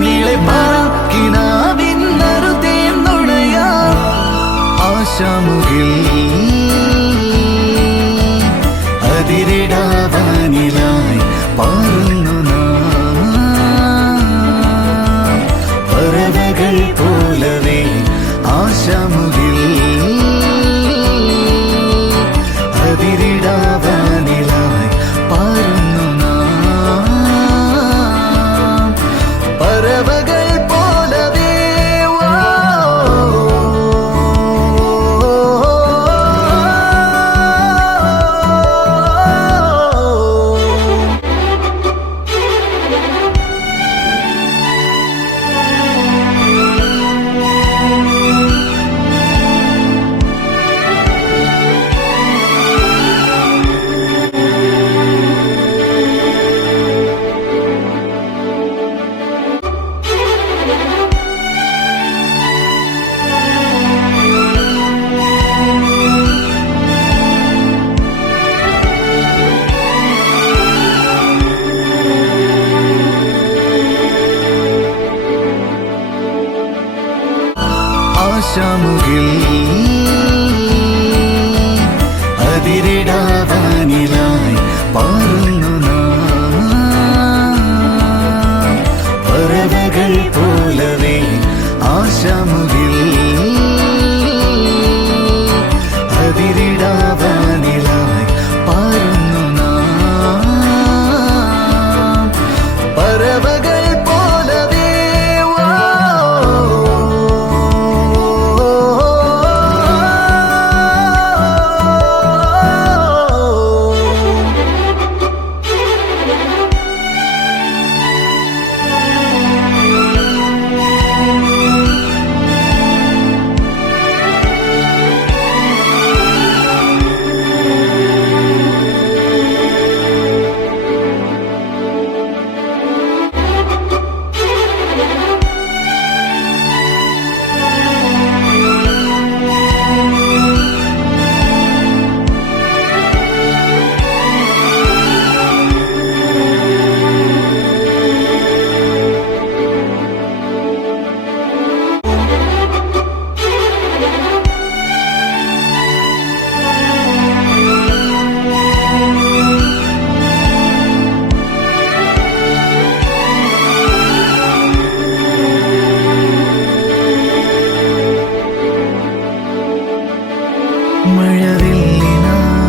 നീളെ പറക്കിനാവിന്നറുതേന്നുണയാ ആശാമുകിൽ അതിരിടാവാനിലായി പാറുന്നു പറവകൾ പോലവേ ആശാമുകിൽ അതിരിടാവാനിലായി പാറുന്നു പറവകൾ പോലവേ ആശാമുകിൽ അതിരിടാവാനിലായി പാറുന്നു പറവകൾ പോലവേ ആശാമുകിൽ അതിരിടാവാനിലായി പാറുന്നു പറവകൾ പോലവേ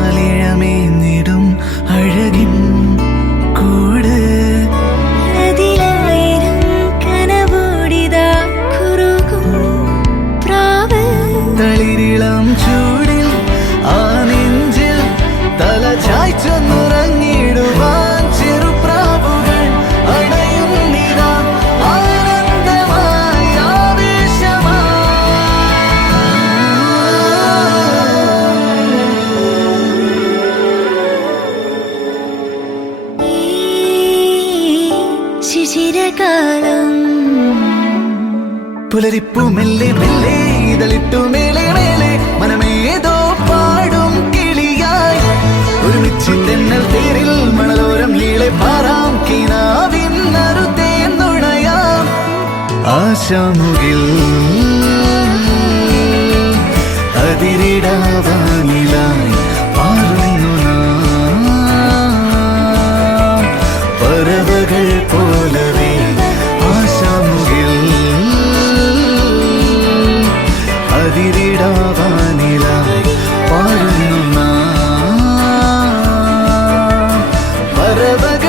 മഴവില്ലിനാലിഴമേഞ്ഞിടും അഴകിൻ കൂട് അതിലായിരം കനവോടിതാ കുറുകും പ്രാവ് തളിരിളം ചൂടിൽ ആ നെഞ്ചിൽ തല ചായ്ച്ചൊന്നുറങ്ങിടുവാൻ ചെറുപ്രാവുകൾ അണയുന്നിതാ ആനന്ദമായി ശിശിരകാലം പുലരിപ്പു മെല്ലെ മെല്ലെ ഇതളിട്ടു മേലെ മേലെ മനമേതോ പാടും കിളിയായി ഒരുമിച്ച് തെന്നൽ തേരിൽ മണലോരം നീളെ പാറാം കിനാവിന്നറുതേന്നുണയാം ആശാമുകിൽ അതിരിടാവാനിലായി പാറുന്നു പറവകൾ പോലവേ ആശാമുകിൽ അതിരിടാവാനിലായി പാടുന്നു പറവകൾ